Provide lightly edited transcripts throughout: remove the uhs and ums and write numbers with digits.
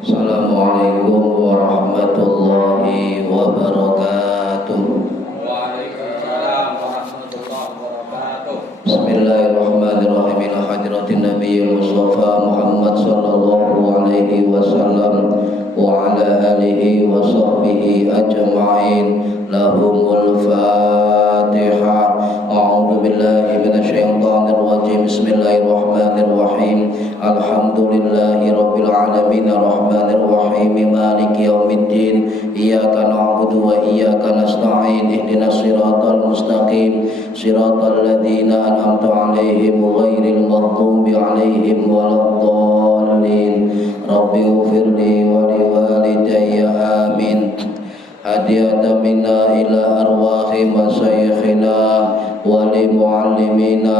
Assalamualaikum warahmatullahi wabarakatuh. Waalaikumsalam warahmatullahi wabarakatuh. Bismillahirrahmanirrahim. Ila hadratin Nabiyil Mustafa Muhammad sallallahu alaihi wasallam wa ala alihi wa sahbihi ajma'in. Lahumul Fatihah. A'udzu billahi minasyaitonir rajim. Bismillahirrahmanirrahim. Alhamdulillahi rabbil alamin arrahmanir rahim maliki yaumiddin. Iyyaka na'budu wa iyyaka nasta'in. Ihdinas siratal mustaqim. Siratal ladzina an'amta 'alaihim ghairil maghdubi 'alaihim waladdallin. Rabbi ighfirli wa liwalidayya amin. Hadiyatan minna ila arwahi masyayikhina wa li muallimina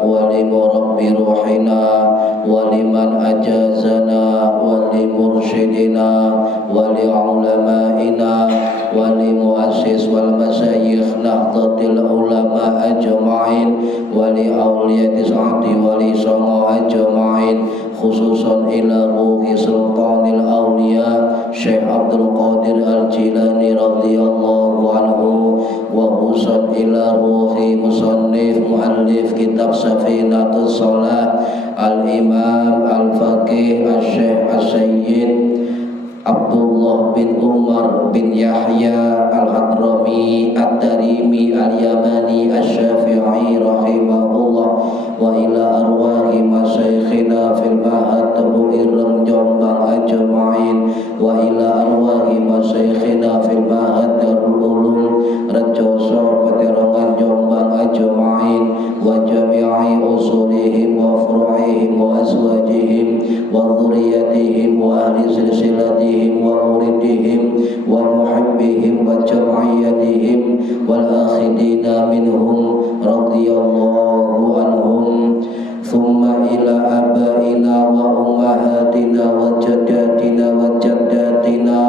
wa li murabbi ruhina wa liman ajazana wa li mursyidina wa li ulamaina wa li muassis wal masyayikh nahdlatul ulama ajma'in wa li awliyati sa'ati wa li sama ajma'in, khususan ila ruhi sultanil awliya Syekh Abdul Qadir Al-Jilani radhiyallahu anhu, wa husan ila ruhi musannif muallif kitab Safinatus Shalah Al-Imam Al-Faqih Al-Syekh Al-Sayyid Abdullah bin Umar bin Yahya Al-Hadrami Ad-Darimi Al-Yamani Asy-Syafi'i rahimahullah, wa ila arwahi masyayikhina fil ma'had Tebu Ireng Jombang ajma'in, wa ila arwahi masyayikhina fil ma'had Darul Ulum Rejoso Peterangan Jombang ajma'in, wa jami'i usulihim wa furu'ihim wa azwajihim wa dhurriyyatihim wa ahli silsilatihim wa muridihim wa muhibbihim wa jam'iyyatihim wal akhidina minhum radhiyallahu anhum. Thumma ila abaina wa ummahatina wa jaddatina wa jaddatina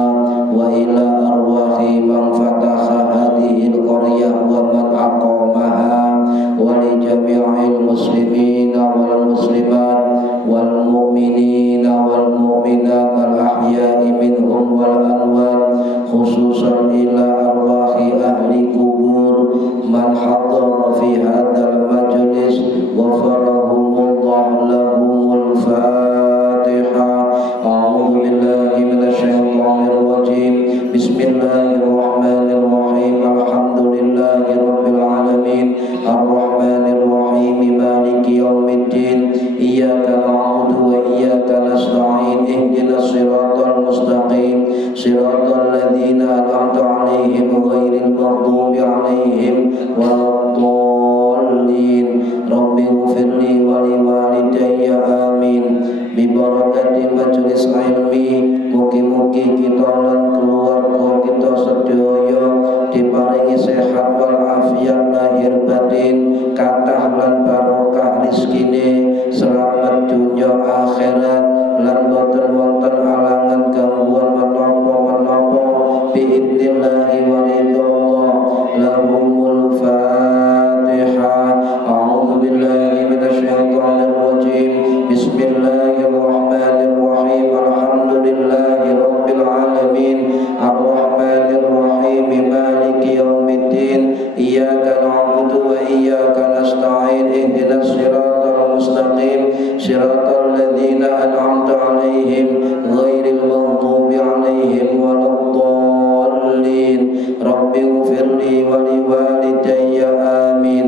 wa ila arwahi man fataha hadhihi al-qaryah wa man aqamaha wa li jami'il muslimina wal muslimat wal mu'minina wal mu'minat al ahya'i minhum wal amwat, khususan ila arwahi ahli kubur man hadara fi hadzal majlis wa farahumullah lahumul Fatihah. A'udzu billahi minasyaitonir rajim. Bismillahirrahmanirrahim. Alhamdulillahi rabbil alamin arrahmanir rahim maliki yaumiddin. Iyyaka na'budu wa iyyaka nasta'in. Ihdinas siratal mustaqim. Siratal ladzina an'amta 'alaihim ghairil maghdubi 'alaihim waladdallin. Rabbi ighfirli wa liwalidayya amin. Bi barakati majelis ilmi, mugi-mugi kita lan keluarga kita sedaya diparingi sehat wal afiat lahir batin, kathah lan barokah rezekine, selamat dunya akhirat lan boten wonten alangan gangguan menapa-menapa biidznillah wa ridhallah. Lahumul Fatihah. A'udzu billahi minasyaitonir rajim. Bismillahirrahmanirrahim. Alhamdulillahi rabbil alamin arrahmanir rahim maliki yaumiddin. Iyyaka na'budu wa iyyaka nasta'in. Ihdinas siratal mustaqim. Siratal ladzina an'amta 'alaihim ghairil maghdubi 'alaihim waladdallin. Rabbi ighfirli wa liwalidayya amin.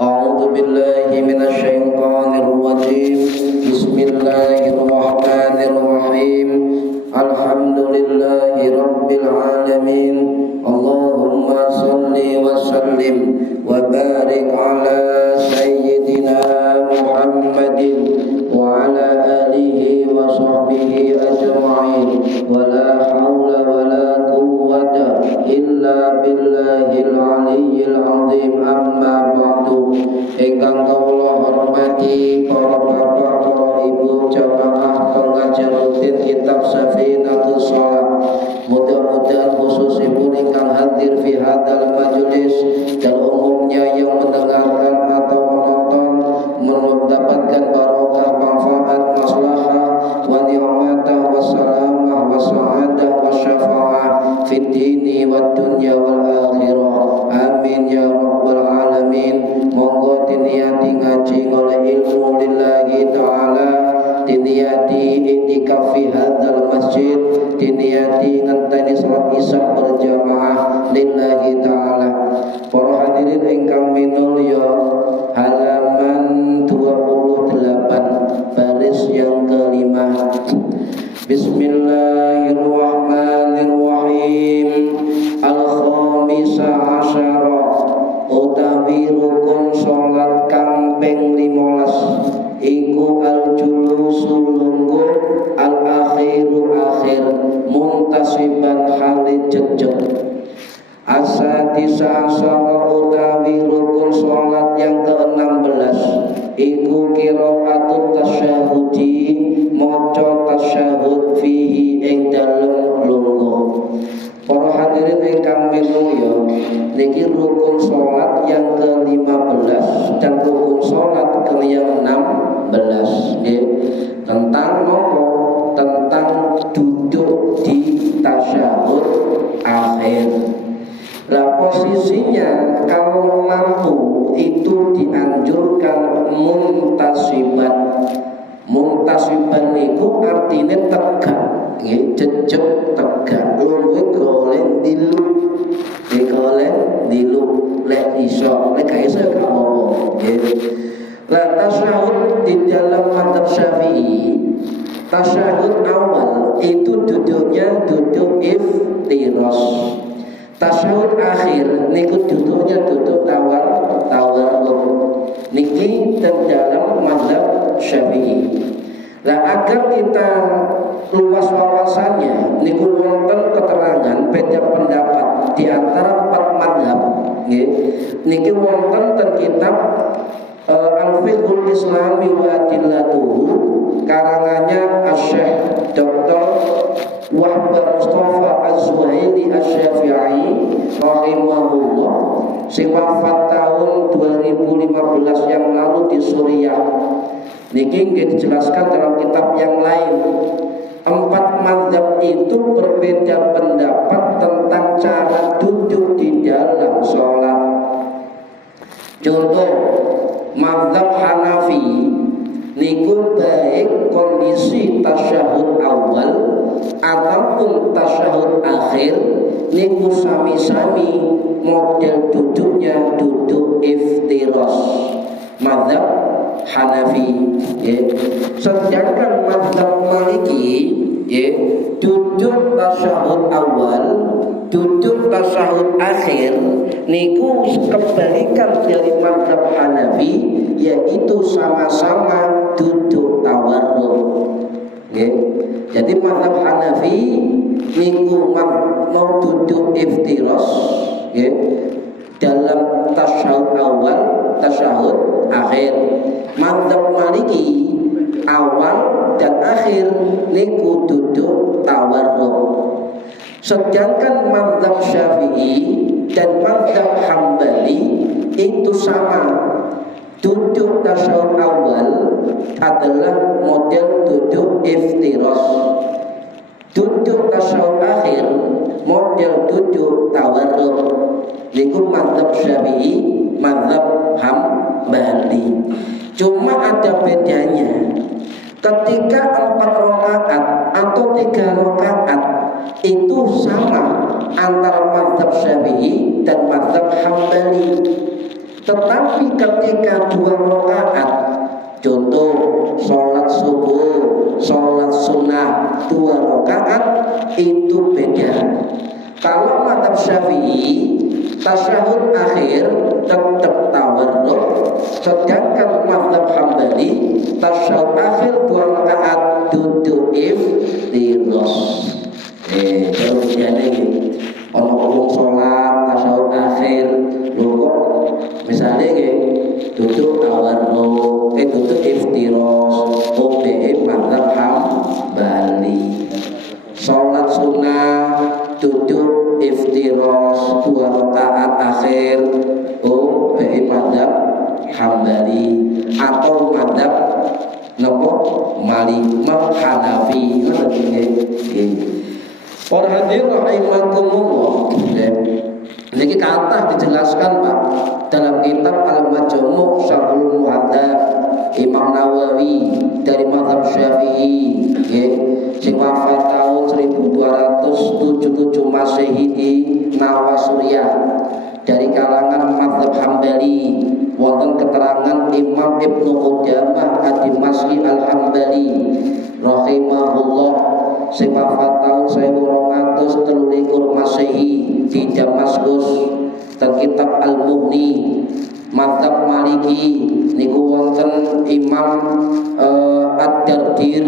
A'udzu billahi minasyaitonir rajim. Bismillahirrahmanirrahim. Alhamdulillahi rabbil alamin. Allahumma shalli wa sallim wa barik ala sayyidina Muhammadin wa ala alihi wa sahbihi ajma'in. Wa la hawla wa la quwwata illa billahil aliyyil azim. Amma ba'du. Ingkang kawula hormati para bapak, para ibu, jamaah pengajian rutin kitab Safinatus Shalah. Mudah-mudahan khususipun ingkang hadir fi hadzal majlis dan umumnya yang mendengarkan Bismillahirrahmanirrahim. Al-khamisa asyara utawi rukun salat kang ping 15 iku al-julusul lungguh al-akhiru akhir muntasiban halid jejeg. As-sadisa asyara utawi rukun salat yang ke-16 iku qiraatut tasyahudi maca tasyahud fihi ing dalem lungguh. Para hadirin ingkang minulya, niki rukun salat yang ke-15 dan rukun salat ke-16 nggih. Tentang nopo? Tentang duduk di tasyahud akhir. Nah, posisinya kalau mampu itu dianjurkan muntasiban. Muntasiban itu artinya tegak, jejeg tegak. Lungguh goleng dilu, goleng dilu, lek iso, lek gak iso gak apa-apa. Lah tasyahud di dalam mazhab Syafi'i, tasyahud awal itu duduknya duduk iftiras. Tasyahud akhir niku duduknya duduk tawarruk. Niki dalam mazhab Syafi'i. Nah, agar kita luas wawasannya, niku wonten keterangan beda pendapat di antara 4 mazhab. Niki wonten ten kitab Al-Fiqhul Islami wa Adillatuhu karangannya Asy-Syaikh Dr. Wahb Mustafa Az-Zuhaili Asy-Syafi'i rahimahullah sing wafat tahun 2015 yang lalu di Suriah. Niki dijelaskan dalam kitab yang lain. 4 mazhab itu berbeda pendapat tentang cara duduk di dalam sholat. Contoh, mazhab Hanafi niku baik kondisi tasyahud awal ataupun tasyahud akhir niku sami-sami model duduknya duduk iftiras. Mazhab Hanafi sedangkan mazhab Maliki duduk tasyahud awal duduk tasyahud akhir niku kebalikan dari mazhab Hanafi, yaitu sama-sama duduk tawarruk. Jadi mazhab Hanafi niku mau duduk iftiras dalam tasyahud awal tasyahud akhir. Mazhab Maliki awal dan akhir niku duduk tawarruk. Sedangkan mazhab Syafi'i dan mazhab Hambali itu sama. Duduk tasyahud awal adalah model duduk iftiras. Duduk tasyahud akhir model duduk tawarruk. Niku mazhab Syafi'i, mazhab Hambali. Cuma ada bedanya. Ketika 4 rakaat atau 3 rakaat itu sama antara mazhab Syafi'i dan mazhab Hambali. Tetapi ketika 2 rakaat, contoh sholat subuh, sholat sunnah 2 rakaat itu beda. Kalau mazhab Syafi'i tasyahud akhir tetap tawarruk, sedangkan mazhab Hambali tasyahud akhir 2 rakaat duduk iftiras. Terus jadi ono wong salat tasyahud akhir lho kok misale duduk tawarruk duduk iftiras OBE mazhab Hambali. Salat sunnah duduk iftiras 2 rakaat akhir OBE mazhab Hambali atau mazhab Maliki Hanafi. Para hadirin rahimakumullah, ini kata dijelaskan Pak dalam kitab Al-Majmu' Syarhul Muhadzab Imam Nawawi dari mazhab Syafi'i, sing wafat tahun 1277 Masehi di Nawasuriah. Dari kalangan mazhab Hambali wonten keterangan Imam Ibnu Qudamah Ad-Dimashqi Al-Hambali rahimahullah sing wafat tahun 1223 Masehi di Damaskus. Dan kitab Al-Mughni mazhab Maliki niku wonten Imam Ad-Dardir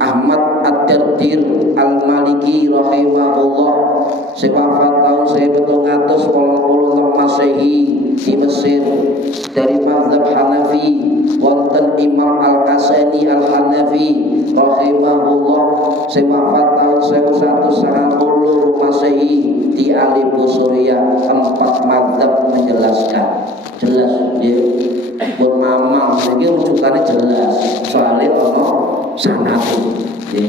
Ahmad Ad-Dardir Al-Maliki rahimahullah sing wafat tahun 1786 Masehi di Mesir. Dari mazhab Hanafi wonten Imam Al-Kasani Al-Hanafi rahimahullah sing wafat tahun 1190 Masehi di Aleppo Suriah. Empat mazhab menjelaskan jelas ya pun mamang ini rujukannya jelas soalnya ono sanad ya.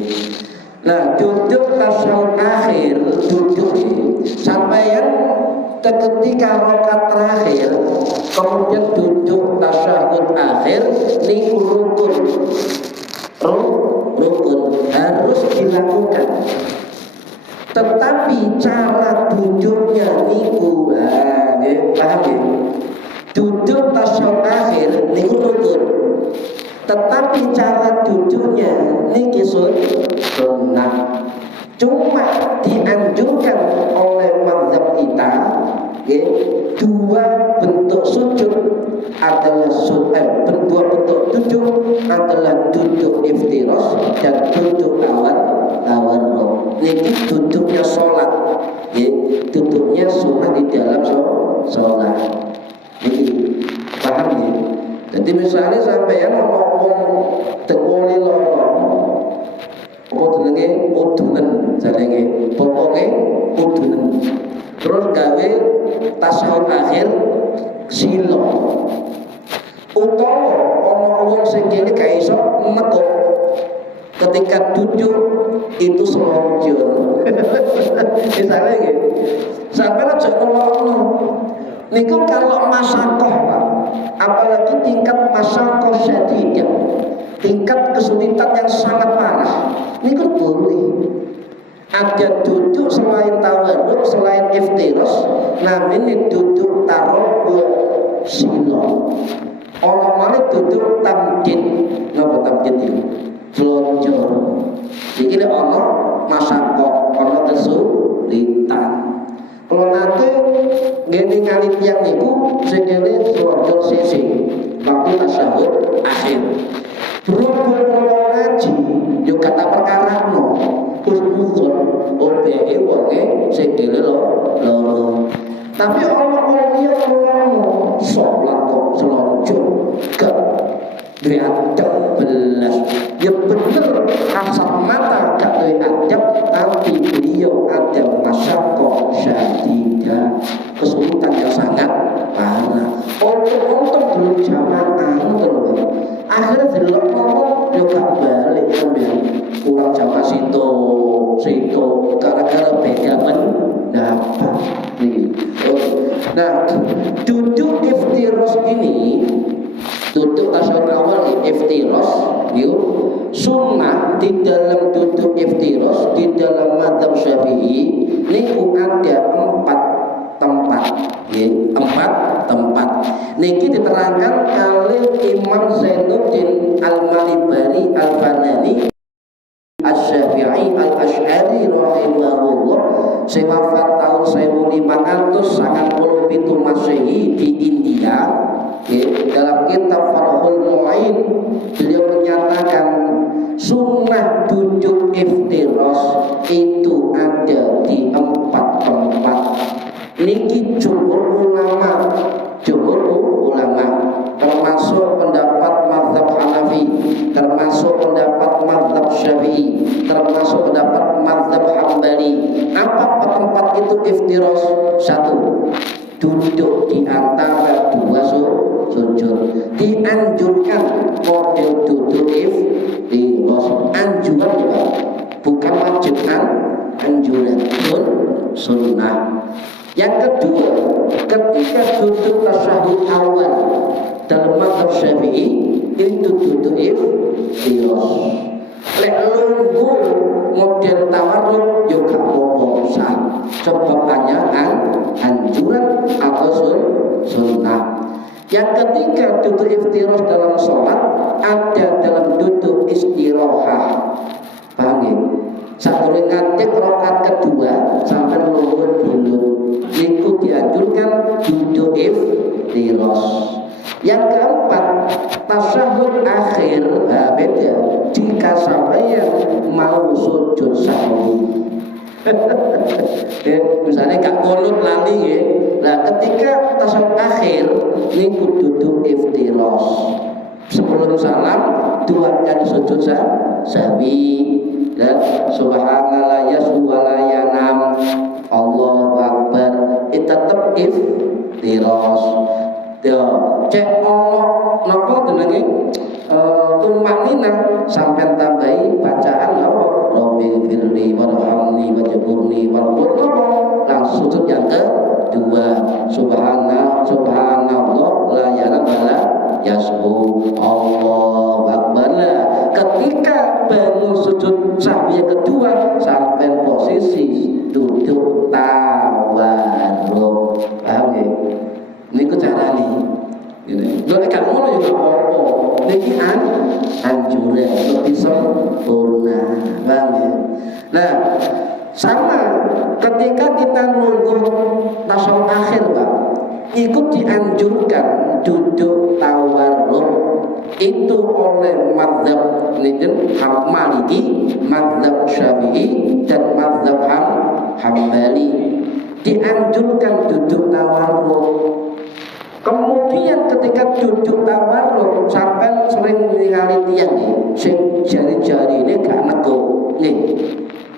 Nah duduk tasawuf akhir duduk sampai yang ketika rakaat terakhir kemudian duduk tasyahud akhir niku rukun harus dilakukan. Tetapi cara duduknya niku paham ya? Duduk tasyahud akhir niku rukun. Tetapi cara duduknya niki sunnah. Cuma dianjurkan oleh mazhab kita ya, dua bentuk sujud adalah dua bentuk duduk adalah duduk iftiros dan duduk tawarruk. Ini duduknya sholat ya, duduknya sunnah di dalam sholat. Ini paham ya? Jadi misalnya sampai yang ngomong tekoli lorong apa jenenge udunen jenenge pokoke udunen terus gawe tasyahud akhir sila utawa ana wong sing kene gak iso metu ketika duduk itu selonjor misalnya gitu sampai aja ngomong niku kalau masyakoh Pak, apalagi tingkat masyakoh syadidah, tingkat kesulitan yang sangat parah, niku boleh ada duduk selain tawarruk, selain iftiros, namanya duduk tarobbuk sila. Orang mana duduk tamjid, ngapa tamjid itu? Selonjor. Jadi ini orang masyakoh, orang kesulitan. Kalau nanti gini ngali tiang niku segini selonjor sisi waktu tasyahud akhir. Berhubung ngaji juga kata perkara no husnuzon OBE wonge segini loro. Tapi orang dia ngomong sholat kok selonjor gak beradab belas. Ya bener kasat mata gak beradab, tapi beliau ada masyakoh syadidah, kesulitan yang sangat parah. Untung belum jamaah terus. Akhirnya delok ngomong juga balik sambil kurang jamaah situ gara-gara beda pendapat. Nah, duduk iftiros ini, duduk tasyahud awal iftiros, yuk sunnah di dalam duduk iftiros di dalam mazhab Syafi'i niku ada 4 tempat, ya, 4 tempat. Niki diterangkan oleh Imam Zainuddin Al-Malibari Al-Fanani Asy-Syafi'i Al-Asy'ari rahimahullah sing wafat tahun 1597 Masehi di India. Dalam kitab Fathul Mu'in beliau menyatakan sunnah duduk iftiros itu ada di 4 tempat. Niki jumhur ulama termasuk pendapat mazhab Hanafi, termasuk pendapat mazhab Syafi'i, termasuk pendapat mazhab Hambali. Apa tempat itu iftiros? 1, duduk di antara 2 sujud. Dianjurkan model duduk iftiros, anjuran ya, bukan wajib, anjuran pun sunnah. Yang kedua, ketika duduk tasyahud awal dalam mazhab Syafi'i itu duduk iftiros. Lek lungguh model tawarruk juga apa sah. Sebab hanya anjuran atau sunnah. Yang ketiga, duduk iftiros dalam sholat ada dalam duduk istirahah. Paham ya? Sadurunge ngadeg rakaat kedua sampai lungguh bulut. Niku dianjurkan duduk iftiros. Yang keempat, tasyahud akhir. Nah, beda. Jika sampeyan mau sujud sahwi. Misalnya gak kunut lali ya. Nah, ketika tasyahud akhir niku duduk iftiros. Sebelum salam dua kali sujud sahwi. Dan subhanallah yashu wa la yanam, Allahu akbar, itu tetap iftiros. Ya, cek ono napa jenenge tumaknina sampai tambahi bacaan apa Rabbi firli warhamni wajburni warhamni. Langsung sujud yang kedua, subhanallah la yanam wala yashu, Allahu akbar. Ketika bangun sujud sahwi yang kedua sampai posisi duduk tawarruk. Paham ya? Niku carane. Ngene. Lha nek ngono ya apa-apa. Niki anjuran lebih sempurna. Paham ya? Nah, sama ketika kita nunggu tasyahud akhir, Pak, ikut dianjurkan duduk tawarruk. Itu oleh mazhab Maliki, mazhab Syafi'i dan mazhab Hambali dianjurkan duduk tawarruk. Kemudian ketika duduk tawarruk sampai sering ningali tiyang sing jari-jari ini gak nekuk. Nih,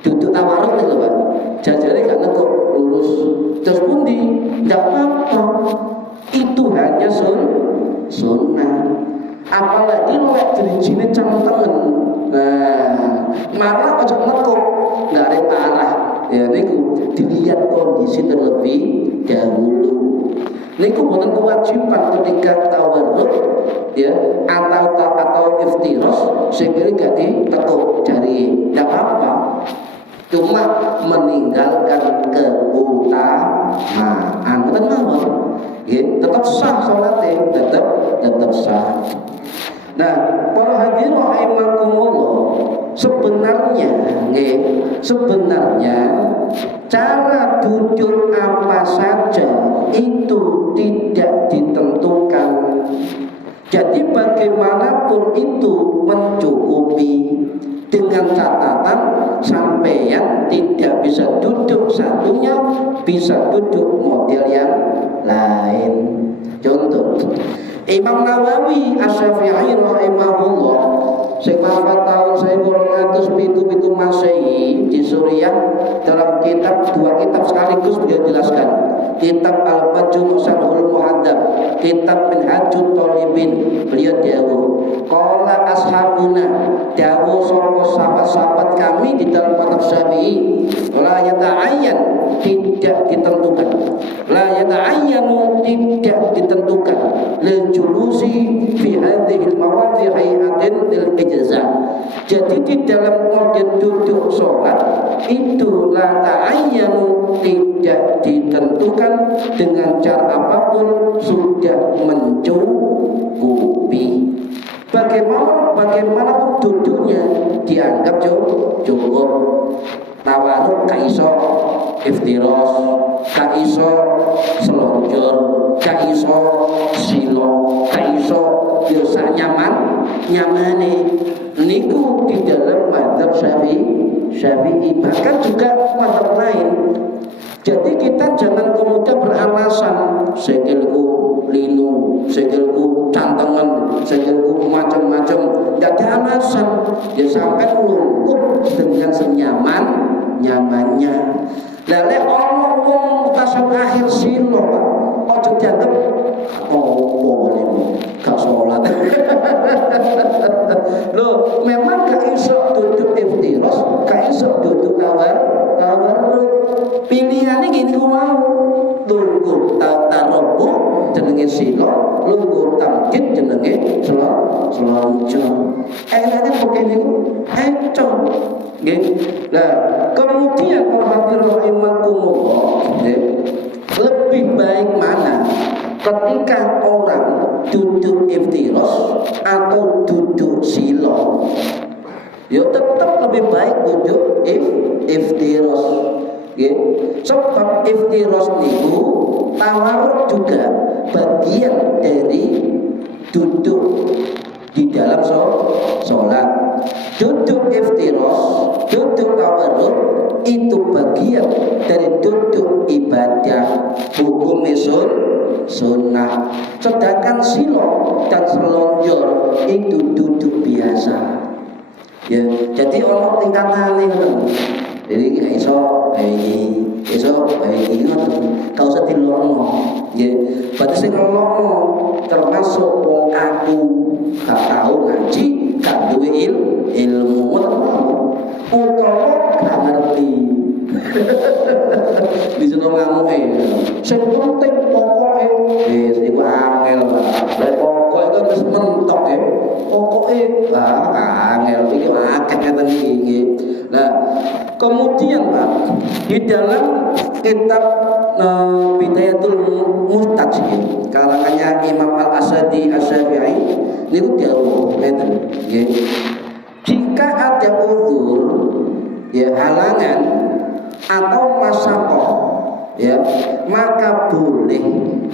duduk tawarruk itu Pak. Jari-jari gak nekuk, lurus. Terus pundi? Ndak apa-apa. Itu hanya sunnah. Apalagi lek dirijine cangtengen. Nah, malah ojo nekuk, ndak ada arah. Ya niku dilihat kondisi terlebih dahulu. Niku bukan kewajiban ketika tawarruk ya atau iftiros sekali gak ditekuk jari, ndak apa-apa. Cuma meninggalkan keutamaan. Betul mawon. Ya, tetap sah salatnya, tetap sah. Nah, para hadirin rahimakumullah, sebenarnya cara duduk apa saja itu tidak ditentukan. Jadi bagaimanapun itu mencukupi, dengan catatan sampeyan tidak bisa duduk satunya, bisa duduk model yang lain. Contoh, Imam Nawawi Asy-Syafi'i rahimahullah sing wafat tahun 1877 Masehi di Suriah, dalam dua kitab sekaligus beliau jelaskan. Kitab Al-Majmu' Syarhul Muhadzab, kitab Minhajut Thalibin, beliau dawuh, qala ashabuna, dawuh sapa sahabat kami di dalam mazhab Syafi'i, la yata'ayyan, tidak ditentukan, la yata'ayyanu, tidak ditentukan, lil julusi fi hadhihi al-mawadhi' hayatin lil ijza. Jadi di dalam model duduk sholat itu la ta'ayyanu, tidak ditentukan dengan cara apapun, sudah mencukupi. Bagaimana duduknya dianggap cukup. Tawarruk kaiso iftiros, kaiso selonjor, kaiso silo, kaiso biasa nyamane. Niku di dalam mazhab Syafi'i, bahkan juga mazhab lain. Jadi kita jangan kemudian beralasan sikilku linu, sikilku cantengan, sikilku macam-macam. Tidak ada alasan. Ya sampai lungkup dengan senyaman-nyamannya. Lah lek ana wong tasyahud akhir silo, Pak, ojo dianggap boleh gak sholat. Loh, memang gak iso duduk iftiros, gak iso duduk tawarruk. Pilihannya gini ku mau, lungguh tarobu jenenge silo, lungguh tamjid jenenge selonjor. Enaknya begini ku encong. Nah, kemudian para hadirin rahimakumullah, lebih baik mana ketika orang duduk iftiros atau duduk silo? Ya tetap lebih baik duduk iftiros. Nggih. Sebab iftiros niku tawarruk juga bagian dari duduk di dalam sholat. Duduk iftiros, duduk tawarruk itu bagian dari duduk ibadah hukum sunnah. Sedangkan silo dan selonjor itu duduk biasa. Ya, jadi ono tingkatan ngoten. Jadi gak iso bayi ngoten. Gak usah dilongno. Nggih. Berarti sing ngelongno termasuk wong kaku, gak tahu ngaji, gak duwe ilmu utawa gak ngerti. Disuruh ngamuke. Sing penting pokoke wis iku angel, Pak. Pokoke kan wis mentok ya. Pokoke angel iki akeh ngeten iki. Nah, kemudian Pak, di dalam kitab Bidayatul Mujtahid karangannya Imam Al-Asadi Asy-Syafi'i niku dawuh ngeten nggih. Jika ada uzur ya halangan atau masakoh ya, maka boleh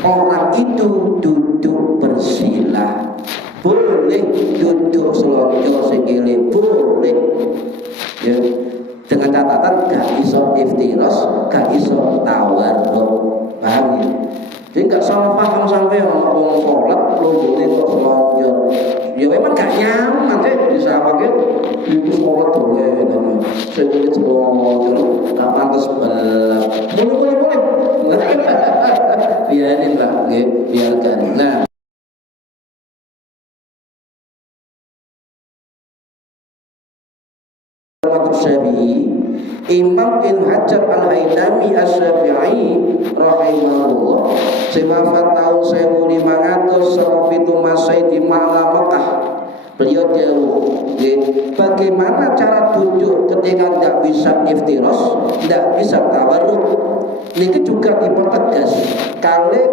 orang itu duduk bersila, boleh duduk selonjor sikile, boleh ya, dengan catatan gak iso iftiros, gak iso tawarruk. Paham ya? Jadi gak salah paham sampai orang sholat lunggune kok selonjor. Ya memang gak nyaman deh disawake itu sholat boleh kan. Saya selonjor gak pantas belah. Boleh. Biarin Pak, nggih, biarkan. Nah, Syafi'i, Imam Ibn Hajar Al-Haytami Asy-Syafi'i rahimahullah sewafat tahun 1500 sepitu Masehi di Ma'la Mekah. Beliau jauh bagaimana cara duduk ketika tidak bisa iftiros, tidak bisa tawarruk. Ini juga dipertegas kali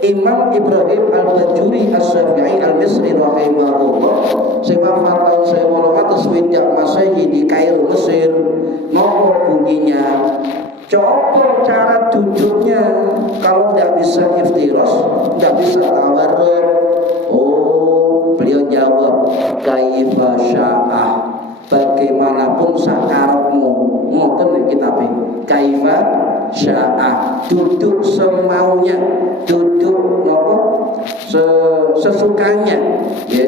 Imam Ibrahim Al-Bajuri Asy-Syafi'i Al-Misri rahimahullah sewafat tahun 1800 Masehi di Kairo, Mesir. Nopo bunyinya? Coba cara duduknya kalau tidak bisa iftiros, tidak bisa tawarruk. Oh, beliau jawab kaifa sya'ah, bagaimanapun sakarepmu. Ngoten kitabnya kaifa sya'ah, duduk semaunya, duduk nopo sesukanya ya.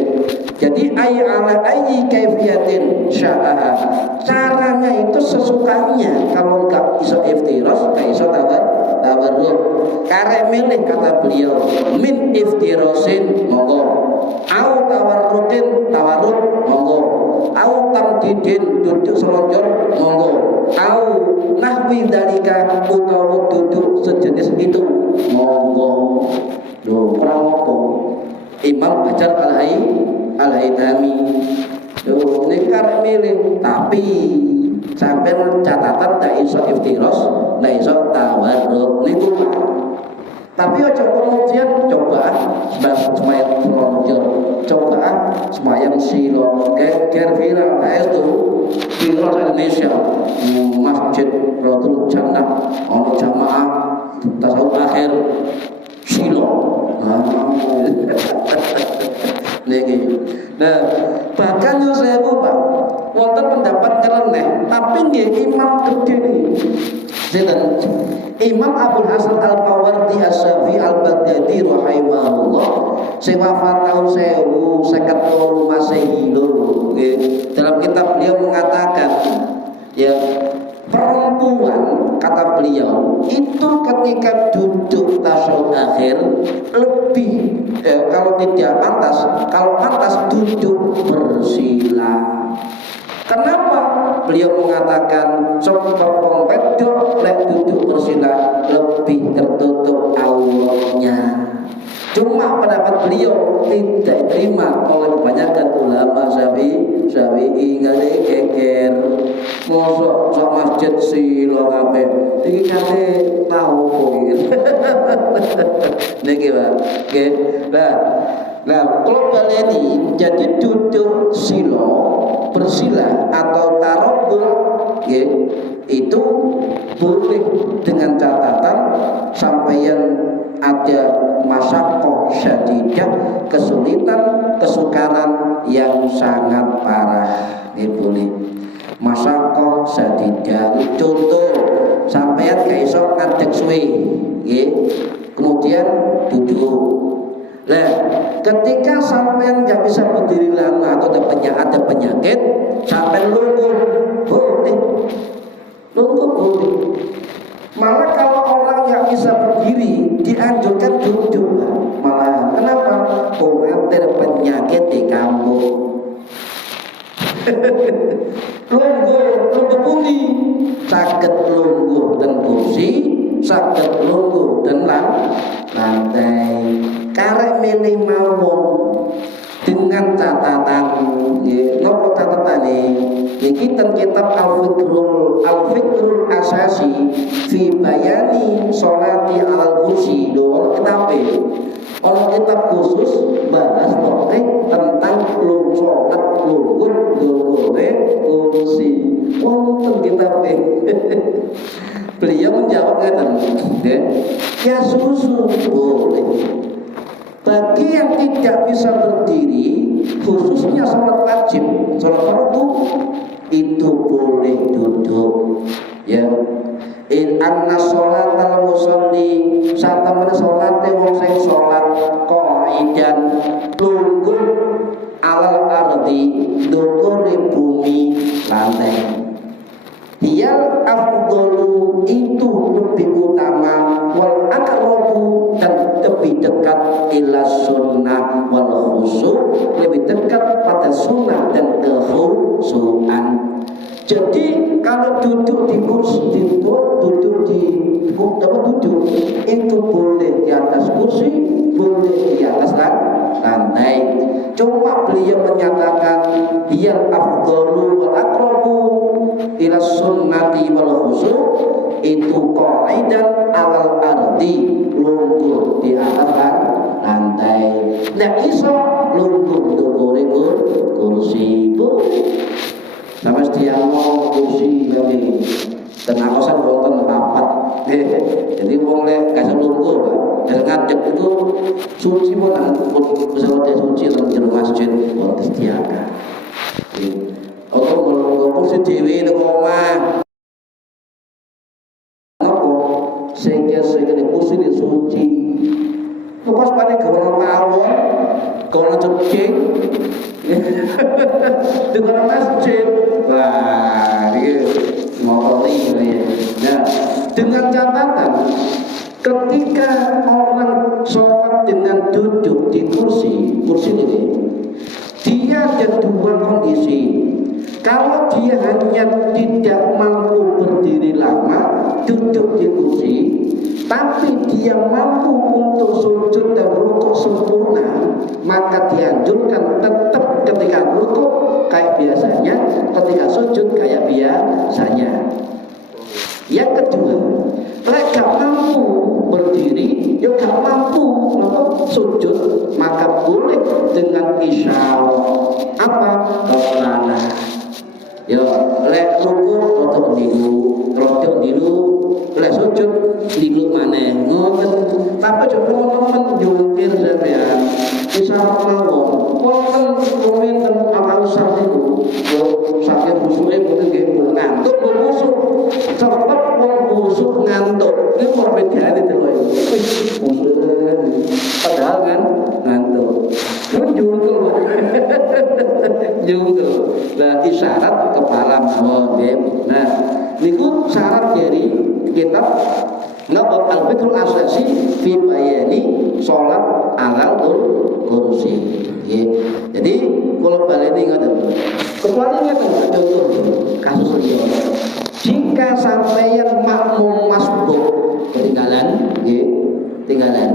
Jadi ala ayyi kaifiyatin sya'ah, caranya itu sesukanya. Kalau enggak iso iftiros, enggak iso tawarruk. Karek milih kata beliau, min iftirosin monggo, au tawarrukin tawarruk monggo, au tamdidin duduk selonjor monggo, au nahwi dalika utawa duduk sejenis itu monggo. Loh, orang apa? Imam Hajar Al-Haytami. Loh, ini karek milih, tapi sampai catatan tak iso iftiros, tak iso tawarruk niku. Tapi aja kemudian coba semayang selonjor, coba semayang silo, ger viral itu viral Indonesia, Masjid Rotul Jannah, ono jamaah tasawuf akhir silo. Nah, bahkan yang saya Pak, wonten pendapat nyeleneh, tapi nggih imam gede nih. Sinten? Imam Abdul Hasan Al-Mawardi Asy-Syafi'i Al-Baghdadi rahimahullah sewafat tahun 1053 Masehi lho. Dalam kitab beliau mengatakan ya, perempuan kata beliau itu ketika duduk tasyahud akhir lebih kalau tidak pantas, kalau pantas duduk bersila. Kenapa? Beliau mengatakan sebab wong wedok lek duduk bersila lebih tertutup auratnya. Cuma pendapat beliau tidak diterima oleh kebanyakan ulama Syafi'i ngene geger. Mosok sak masjid sila kabeh. Iki kate tau iki. Niki Pak. Nggih. Nah, kalau baleni jadi duduk sila, bersila atau tarobul, itu boleh dengan catatan sampeyan ada masyaqah syadidah, kesulitan, kesukaran yang sangat parah. Ini boleh masyaqah syadidah. Contoh sampeyan gak iso ngadeg suwe, nggih. Kemudian duduk. Nah, ketika sampean nggak bisa berdiri lama atau ada penyakit, sampean lungguh, boleh. Lungguh boleh. Malah kalau orang nggak bisa berdiri, dianjurkan duduk. Malah kenapa? Ada penyakit di kampung. Lungguh pundi, saged lungguh ten kursi, saged lungguh ten lantai. Karek milih mawon dengan catatan, nopo catatane? Iki ten kitab Al-Fikrul Asasi fi bayani sholati al kursi. Ono kitab khusus bahas tentang sholat lungguh kursi. Wonten kitab beliau menjawab ya susu boleh. Bagi yang tidak bisa berdiri, khususnya sholat wajib, sholat fardu, itu boleh duduk. Ya, in anna sholat al musalli, saat temen sholatnya wong sing sholat qaidan lungguh alal ardi, dukur di bumi lantai. Dia afdalu, itu lebih utama, wal aqrabu, dan lebih dekat ila sunnah wal khusu', lebih dekat pada sunnah dan kekhusyuan. Jadi kalau duduk di kursi, duduk itu boleh di atas kursi, boleh di atas lantai. Cuma beliau menyatakan dia afdalu wal aqrabu ila sunnati wal khusu', itu qaidan alal ardi, lungguh di atas lantai. Nek iso lungguh dukure kursi bu. Sama setiano kursi kami tenakosan wonten papat. Jadi wong lek kasih lungguh Pak, ngadeg itu suci pun pesawat suci nang jero masjid wonten setiaka. Kalau kursi dewi di omah, apa? Sehingga kursi di suci. Lepas pada kawan mawon, kawan ceking, di kawan masjid. Wah, ini ngotori ya. Nah, dengan catatan, ketika orang sholat dengan duduk di kursi ini, dia ada dua kondisi. Kalau dia hanya tidak mampu berdiri lama, duduk di kursi, tapi dia mampu untuk sujud dan rukuk sempurna, maka dianjurkan tetap ketika rukuk kayak biasanya, ketika sujud kayak biasanya. Yang kedua, mereka mampu berdiri, ya gak mampu sujud, maka boleh dengan isyarat apa? Rabbana. Ya, lek rukuk rodok nilu, lek sujud nilu maneh. Ngoten. Tapi coba teman-teman jungkir sampean. Isyarat mawon. Wonten rumiyin amal usah niku. Yo saking khusuke mboten nggih ngantuk khusuk. Cepet wong khusuk ngantuk. Ini perbedaan itu loh. Padahal kan ngantuk. Jungkir. Nah, isyarat kepala mawon. Nah, niku syarat dari kitab Al-Fikrul Asasi fi bayani sholat alal kursi. Jadi kalau baleni ngoten. Kecuali ngoten contoh kasus liya. Jika sampeyan makmum masbuk ketinggalan, tinggalan.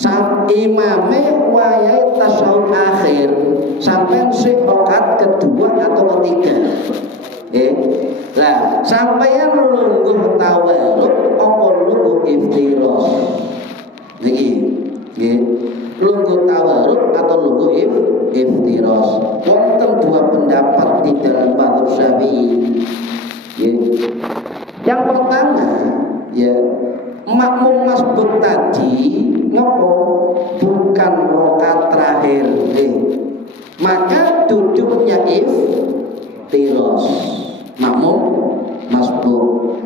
Saat imame wayai tasyahud akhir, sampai rakaat kedua atau ketiga. Lah, sampeyan lungguh tawarruk apa lungguh iftiros? Niki, nggih. Lungguh tawarruk atau lungguh iftiros. Wonten dua pendapat di dalam mazhab Syafi'i. Nggih. Yang pertama, ya, makmum masbuk tadi ngopo bukan rokat terakhir, maka duduknya iftiros makmum masbuk.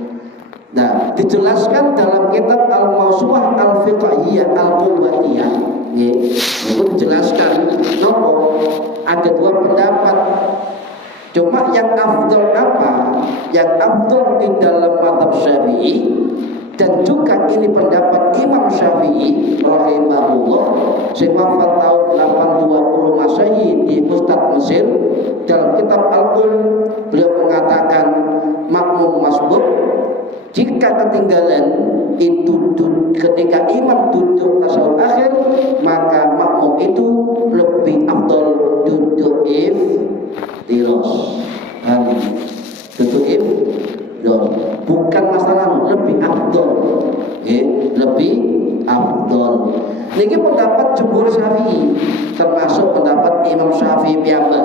Nah, dijelaskan dalam kitab Al-Mawsu'ah Al-Fiqhiyah Al-Quwwatiyah, itu dijelaskan nopo ada dua pendapat. Cuma yang afdal apa? Yang afdal di dalam mazhab Syafi'i, dan juga ini pendapat Imam Syafi'i rahimahullah sing wafat tahun 820 Masehi di Pusat Mesir. Dalam kitab Al-Qum beliau mengatakan makmum masbuk jika ketinggalan itu ketika imam duduk tasyahud akhir, maka makmum itu lebih afdal duduk iftiros. Duduk iftiros bukan masalah, lebih afdal, lebih afdal. Niki pendapat jumhur Syafi'i, termasuk pendapat Imam Syafi'i piyambak,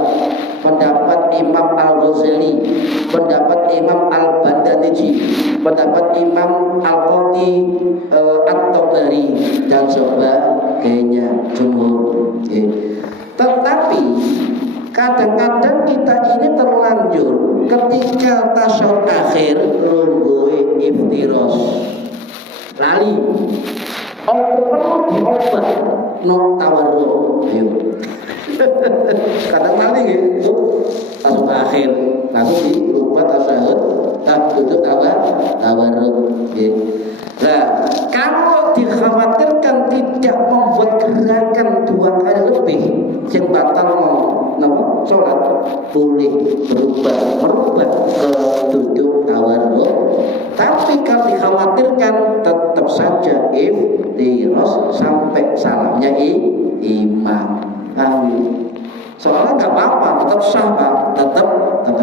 pendapat Imam Al-Ghazali, pendapat Imam Al-Bandaniji, pendapat Imam Al-Qadhi At-Tabari dan sebagainya jumhur. Tetapi kadang-kadang kita ini terlanjur ketika tasyahud akhir rungguhe iftiros lali. Perlu diobat no tawarruk. Ayo. Kadang lali gitu. Tasyahud akhir langsung dirubah tasyahud duduk tawarruk. Nah, kalau dikhawatirkan tidak membuat gerakan dua kali lebih yang batal sholat, boleh merubah ke duduk tawarruk. Tapi kalau dikhawatirkan tetap saja iftiros sampai salamnya imam. Soalnya nggak apa-apa, tetap sah Pak, tetap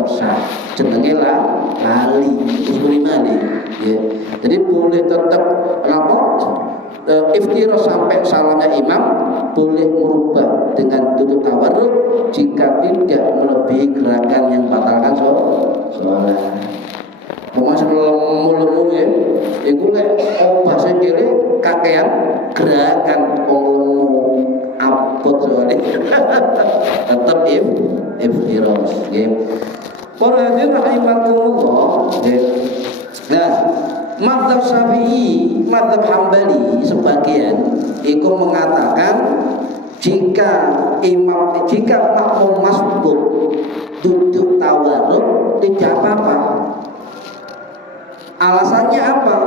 sah. Jenenge lah lali, usulimani. Ya. Jadi boleh tetap iftiros sampai salamnya imam, boleh merubah dengan duduk tawarruk jika tidak melebihi gerakan yang batalkan sholat. Masuk lemu-lemu ya, itu lek bahasa kiri kakean gerakan lemu abot soalnya. Tetap iftiros. Para hadirin rahimakumullah. Nah, mazhab Syafi'i, mazhab Hambali sebagian itu mengatakan jika makmum masbuk duduk tawarruk tidak apa-apa. Alasannya apa?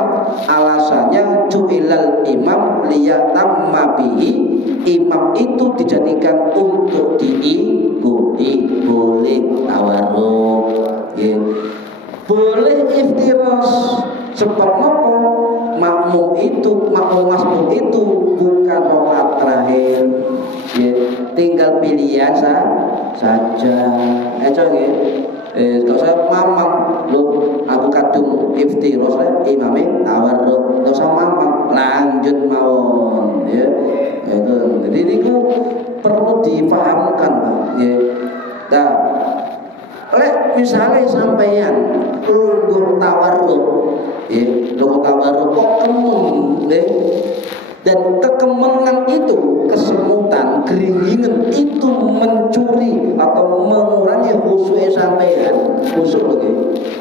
Alasannya ju'ilal imam liyatamma bihi. Imam itu dijadikan untuk diikuti. Boleh tawarruk, boleh iftiros. Sebab apa? Makmum masbuk itu bukan rakaat terakhir, tinggal pilihan saja. Kalau saya mamam lo aku kadung iftiros imame tawarruk, nggak usah mamam, lanjut mawon, ya. Jadi ini perlu dipahamkan, Pak. Nah, misalnya sampeyan lungguh tawarruk, lungguh tawarruk kok kemeng, dan kekemengan itu, kesemutan, geringingan itu mencuri atau mengurangi khusyuk sampean. Khusyuk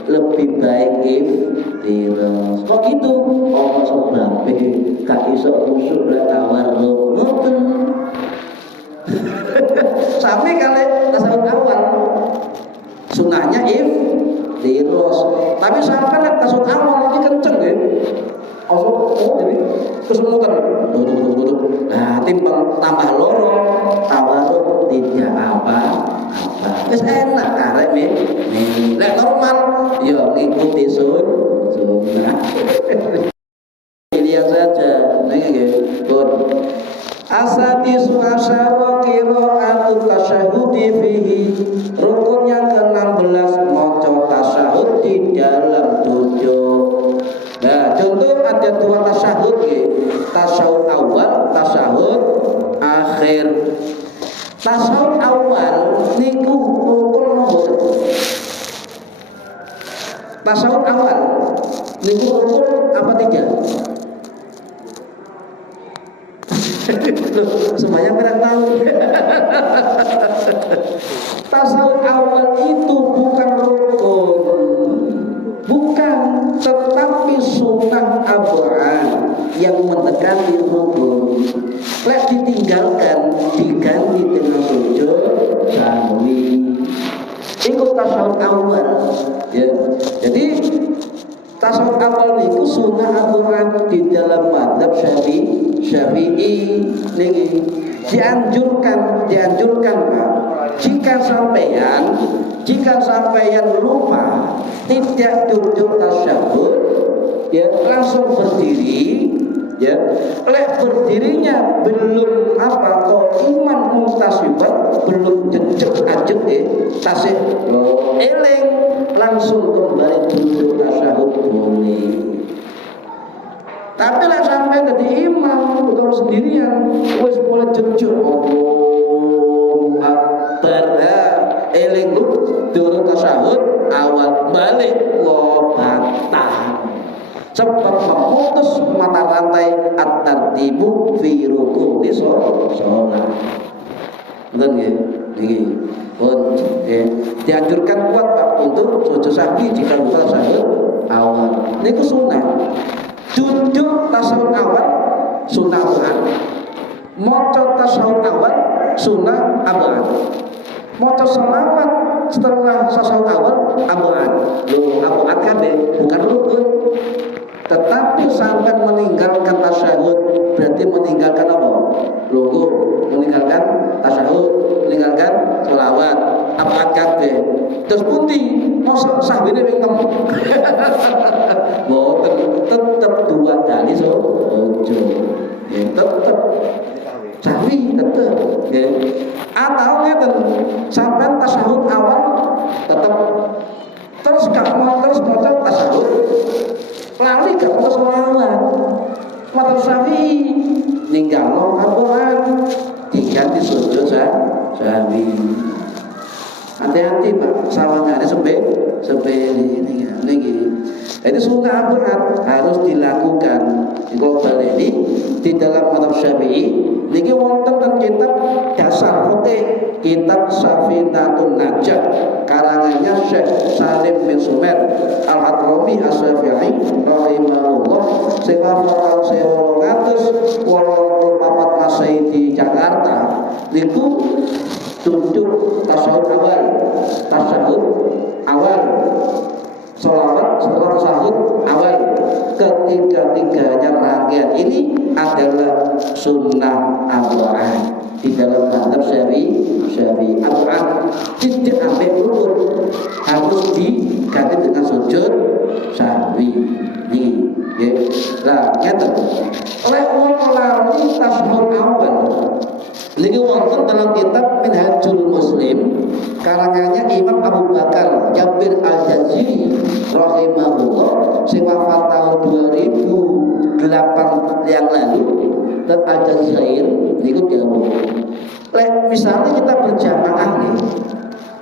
lebih baik iftiros. Kok gitu? Oh sebab gak iso khusyuk lah tawarruk. Ngoten. Sampai kali tasawuf awal sunahnya iftiros. Tapi sampai nek tasawuf awal ini kenceng ya. Jadi kesemutan duduk. Nah, timbang tambah loro tawarruk tidak apa-apa. Wis enak karep nih. Lek normal ya ngikuti sunnah. Pilihan saja. Nggih, pun. Asadisu asyara qira'atut tasyahudi fihi. Rukun yang ke-16 maca tasyahud di dalam duduk. Nah, contoh ada dua tasyahud ya. Tasyahud awal, tasyahud akhir. Tasyahud awal niku rukun nomor. Tasyahud awal Niku rukun apa tidak? Loh, semuanya kurang tahu. Tasawuf awal itu bukan rukun, bukan, tetapi sunnah abad yang mendekati rukun. Lek ditinggalkan diganti dengan sujud sahwi. Ikut tasawuf awal, ya. Jadi tasawuf awal itu sunnah aturan di dalam mazhab Syafi'i niki dianjurkan Pak, jika sampeyan lupa tidak duduk tasyahud, ya langsung berdiri, ya. Lek berdirinya belum apa kok iman muntasibat belum jejak ajek tasih eling langsung kembali duduk tasyahud boleh. Tapi lah sampai jadi imam kalau sendirian, wes mulai jujur Allahu Akbar, eling durung tasyahud awal balik lobatan. Sebab memutus mata rantai at-tartibu fi rukuni sholat. Betul nggih? Niki. Pun dianjurkan kuat Pak untuk sujud sahwi jika lupa tasyahud awal. Niku sunnah. Duduk tasawuf awal sunnah abad, maca tasawuf awal sunnah abad, maca selawat setelah tasawuf awal abad. Loh, abad kan bukan rukun. Tetapi sampai meninggalkan tasyahud berarti meninggalkan apa? Ruku, meninggalkan tasyahud, meninggalkan selawat, abad kabeh. Terus putih mosok sahwine ping 6. Boten, tetep 2 kali sujud. Ya tetep sahwi tetep, ya. Atau ngeten, sampai tasyahud awal tetep terus gak mau terus maca tasyahud. Lali gak mau selawat. Mata sahwi ninggal Al-Qur'an diganti sujud sahwi. Hati-hati Pak, sawangane sepele ini. Jadi sunnah berat harus dilakukan. Kalau balik ini di dalam mazhab Syafi'i, niki wonten teng kitab dasar fikih, kitab Safinatun Najah, karangannya Syekh Salim bin Sumer Al-Hadrami As-Syafi'i rahimahullah, sing wafat 1884 Masehi di Jakarta. Niku duduk tasawuf awal, sholawat setelah tasawuf awal, ketiga-tiganya rangkaian ini adalah sunnah abad di dalam mazhab Syafi'i. Abad tidak ambil rukun, harus diganti dengan sujud sahwi. Nih, ya. Lah, ngeten. Oleh lali tasawuf awal. Niki wonten dalam kitab Minhajul Muslim karangannya Imam Abu Bakar Jabir Al-Jaziri rahimahullah sing wafat tahun 2008 yang lalu. Dan Al-Jazair niku dawuh, lek misalnya kita berjamaah nih,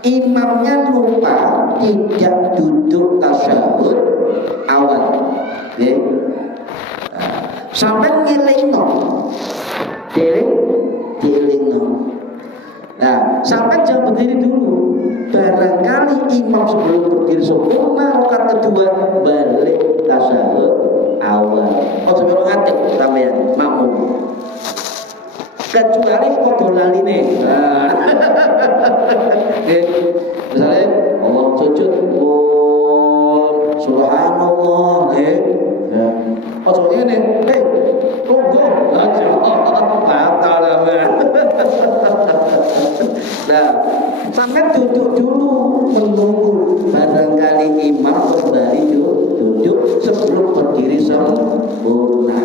imamnya lupa tidak duduk tasyahud awal, ya. Sampai ngilingno dielingno. Nah, sampai jangan berdiri dulu. Barangkali imam sebelum berdiri sempurna rakaat kedua balik tasyahud awal. Oh, sebelum ngadeg sampeyan makmum. Kecuali padha laline. Nah. Misalnya Allah sujud, subhanallah, oh soalnya tunggu, nah, sampai duduk dulu menunggu barangkali imam kembali duduk sebelum berdiri sempurna.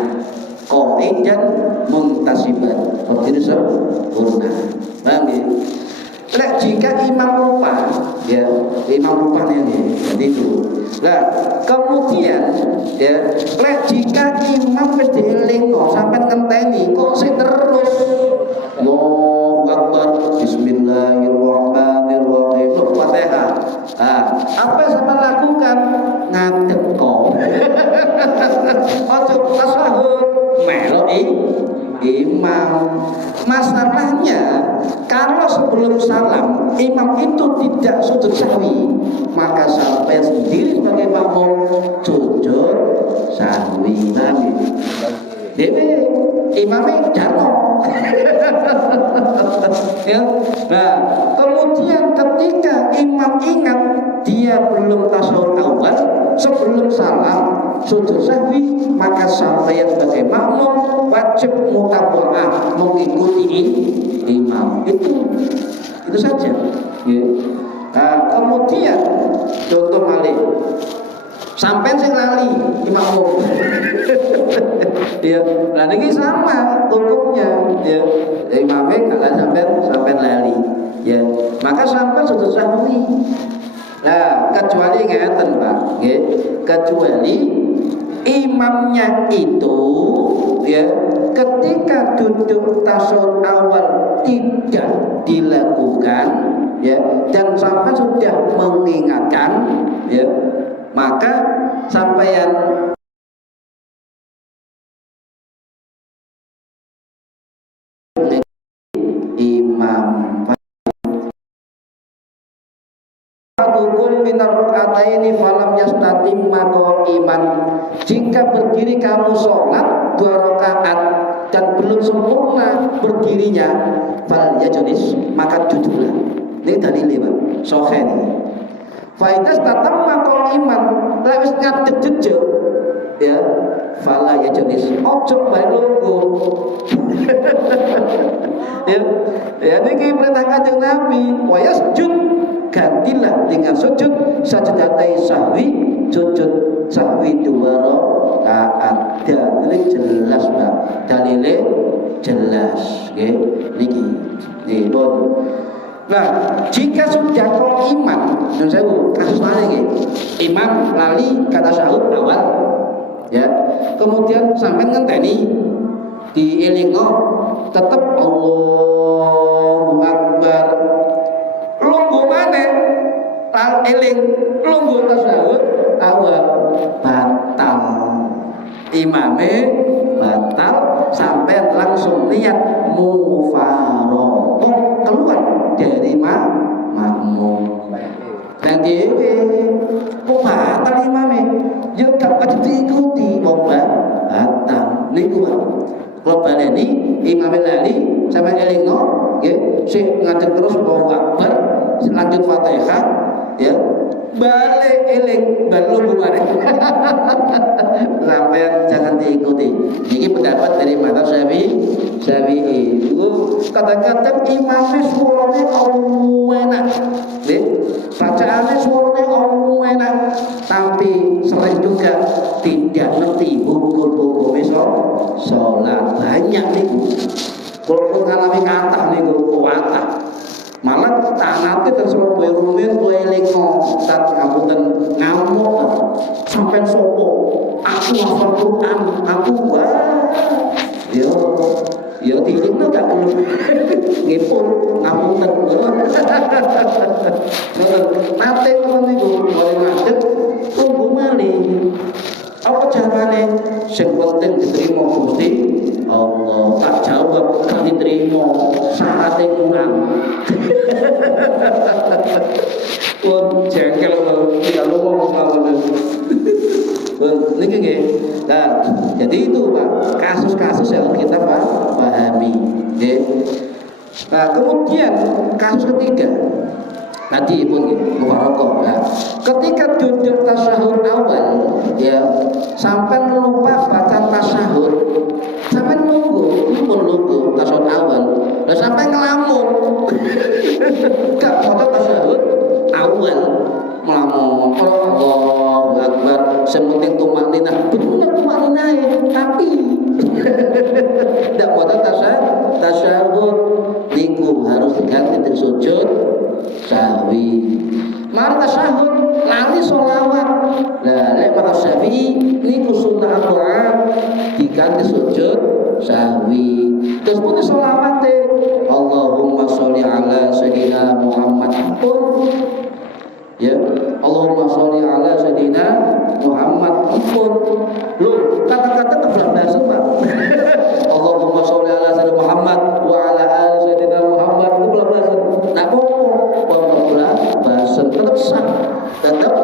Qaid dan muntasiban, berdiri sempurna. Paham ya? Nah, jika imam lupa, ya imam lupa nih, jadi itu. Nah, kemudian ya, jika imam bedeling kok sampai ngenteni kok sih terus, Allahu Akbar, Bismillahirrahmanirrahim, Fatihah. Apa yang sama lakukan? Ngadeg kok. imam. Masalahnya kalau sebelum salam imam itu tidak sujud sahwi, maka sampai sendiri sebagai makmum sujud sahwi. Dewe imamnya jarno. Ya. Nah, kemudian ketika imam ingat dia belum tasyahud awal, sebelum salam sujud sahwi, maka sampai sebagai makmum wajib mutaba'ah, mengikuti imam. Itu saja. Ya. Nah, kemudian contoh malih sampai sing lali imam. Ya, nah ini sama hukumnya. Ya, imamnya kalau sampai lali, ya, maka sampai sujud sahwi. Nah, kecuali ngeten Pak, ya, kecuali imamnya itu, ya, ketika duduk tasyahud awal tidak dilakukan, ya, dan sampai sudah mengingatkan, ya, maka sampeyan imam Fadukum minar rakaataini falam yastatimma iman. Jika berdiri kamu sholat 2 rakaat dan belum sempurna berdirinya, fal yajlis, maka duduklah. Ini dalile Pak, sahih ini. Fa idza tatamma iman, lek wis ngadeg jejeg, ya, fala yajlis. Ojo bae lungguh. Ya niki perintah Kanjeng Nabi, wa yasjud, gantilah dengan sujud sajdatai sahwi, sujud sahwi 2 rakaat. Dalile jelas Pak, dalile jelas nggih niki. Nggih, pun. Nah, jika sudah iman, dan saya kasus lali nggih. Imam lali kata sahud awal, ya. Kemudian sampai ngenteni dielingno tetap Allahu Akbar. Lunggu maneh eling lunggu tasawuf awal batal, imame batal sampai langsung niat mufaroqah keluar dari makmum. Dan dewe kok batal imame ya gak pati diikuti wong batal niku kalau baleni imame lali sampai elingno nggih sing ngadeg terus Allahu Akbar lanjut Fatihah, ya, balik eling baru bubar. Sampai jangan diikuti. Ini pendapat dari mazhab Syafi'i. Itu kadang-kadang imamnya suaranya enak, bacaannya suaranya enak, tapi sering juga tidak ngerti hukum-hukum sholat. Banyak nih, kalau ngalami kata nih kuatah. Malah tanate terus kowe rumen kowe elingo tak ngapunten ngamuk sampean sapa aku hafal Quran aku yo dilingno gak perlu ngipun ngapunten nate ngoten niku mulai ngadeg tunggu malih apa carane sing penting diterima Gusti Allah. Tak jawab gak diterima syaratnya kurang. Pun jengkel tidak ngomong ngomong. Niki nggih. Nah, jadi itu Pak, kasus-kasus yang kita pahami, nggih. Nah, kemudian kasus ketiga tadi pun mufaroqah. Nah, ketika duduk tasyahud awal, ya, sampai lupa baca tasyahud, sampai nunggu tasyahud awal, dan sampai ngelamun, gak baca tasyahud awal, ngelamun, Allahu Akbar, sementing tumakninah, bener tumakninah, tapi tidak baca tasyahud, niku harus diganti dengan sujud sahwi. Mari tasyahud lali sholawat. Lah lek para Syafi'i niku sunnah doa diganti sujud sahwi. Terus pun sholawate Allahumma sholli ala sayyidina Muhammad. Ya, Allahumma sholli ala sayyidina Muhammad. Loh, kata-kata kebablasan Pak. Allahumma sholli ala sayyidina tetap sah, tetap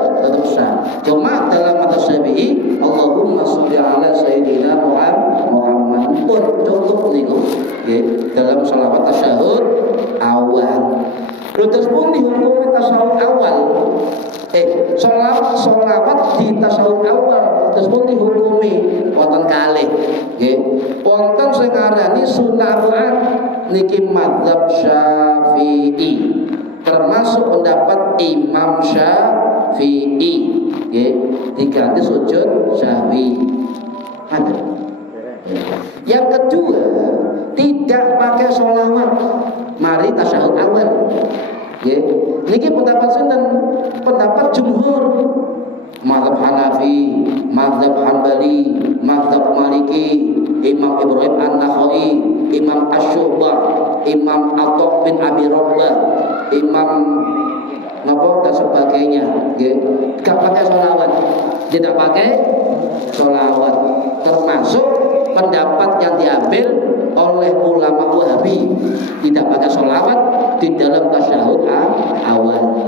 sah. Cuma dalam mata Syafi'i, Allahumma sholli ala sayyidina Muhammad pun cukup niku. Nggih, dalam selawat tasyahud awal. Terus pun dihukum tasyahud awal. Sholawat di tasyahud awal terus pun dihukumi wonten kalih. Nggih, wonten sing ngarani sunah mu'ad niki mazhab Syafi'i, termasuk pendapat Imam Syafi'i. Nggih, diganti sujud sahwi. Ada. Yang kedua, tidak pakai sholawat mari tasyahud awal. Nggih, niki pendapat sinten? Pendapat jumhur. Mazhab Hanafi, mazhab Hanbali, mazhab Maliki, Imam Ibrahim An-Nakhai, Imam Asy-Syu'bah, Imam Atha bin Abi Rabbah, Imam Napa dan sebagainya. Nggih, tidak pakai sholawat, tidak pakai sholawat, termasuk pendapat yang diambil oleh ulama Wahabi, tidak pakai sholawat di dalam tasyahud awal.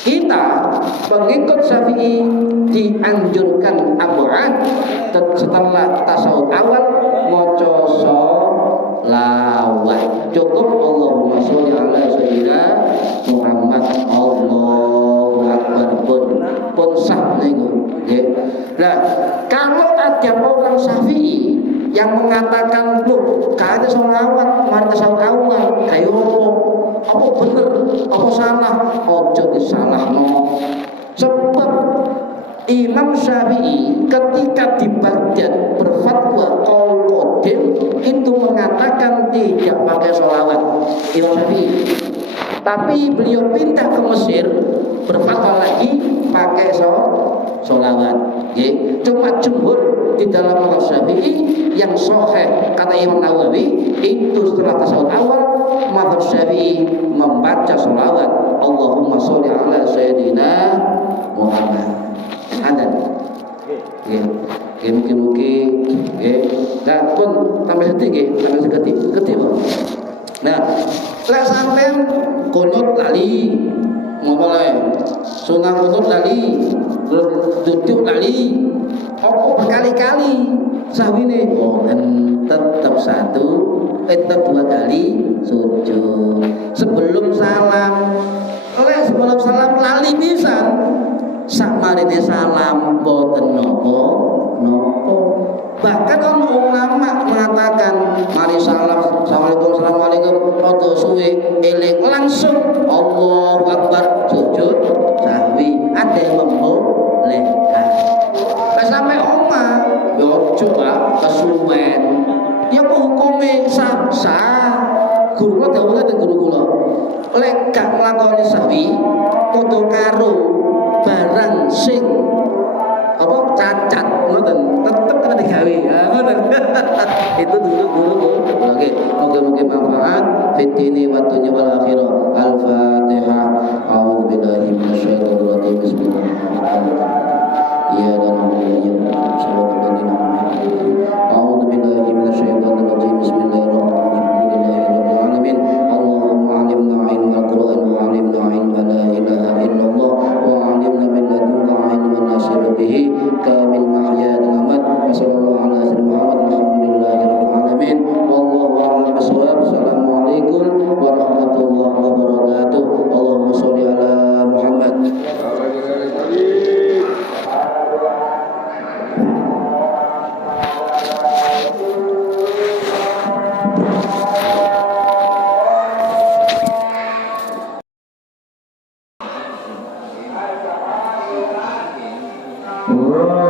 Kita pengikut Syafi'i dianjurkan abu'ad setelah tasyahud awal maca sholawat. Cukup Allahumma sholli ala sayyidina Muhammad, Allahu akbar pun sah niku. Nah, kalau ada orang Syafi'i yang mengatakan loh, kada sholawat mari tasyahud awal, kayak apa bener, apa salah? Ojo disalahno. Sebab Imam Syafi'i ketika di Baghdad berfatwa qaul qadim itu mengatakan tidak pakai sholawat. Imam Syafi'i. Tapi beliau pindah ke Mesir berfatwa lagi pakai sholawat. Cuma jumhur di dalam mazhab Syafi'i yang sahih kata Imam Nawawi itu setelah tasyahud awal mazhab Syafi'i membaca sholawat Allahumma sholli ala sayyidina Muhammad. Ada. Mungkin nah pun tambah sedikit, tambah sedikit. Nah, lek sampean kunut lali mulai sunah kunut lali duduk lali apa berkali-kali sahwine dan tetap tetap 2 kali sujud sebelum salam. Sebelum salam lali pisan sakmarine salam boten nopo. Bahkan ulama mengatakan mari salam assalamualaikum rada suwe eling langsung Allahu akbar sujud sahwi. Ada yang membolehkan. Pas sampai omah yo ojo kesuwen. Ya kok hukume sah. Guru kula dawuh ten guru kula. Lek gak nglakoni sahwi padha karo barang sing apa cacat ngoten tetep kena digawe ngoten. Itu dulu oke moga-moga manfaat fitini wa dunya wal akhirah. Al-Fatihah. A'udzu billahi minasyaitonir rajim. Bismillahirrahmanirrahim. Ya dan a'udzu billahi minasyaitonir rajim. Bismillahirrahmanirrahim. Allahumma 'allimna 'ilmal Qur'an wa 'allimna 'ilma la ilaha illallah wa 'allimna min ladunka 'ilman nasir bihi kamil mahya dan amat. Wassallallahu ala sayyidina Muhammad alhamdulillahi rabbil alamin. Wallahu a'lam bissawab. Assalamualaikum warahmatullahi wabarakatuh. Allahumma sholli ala Muhammad. Allah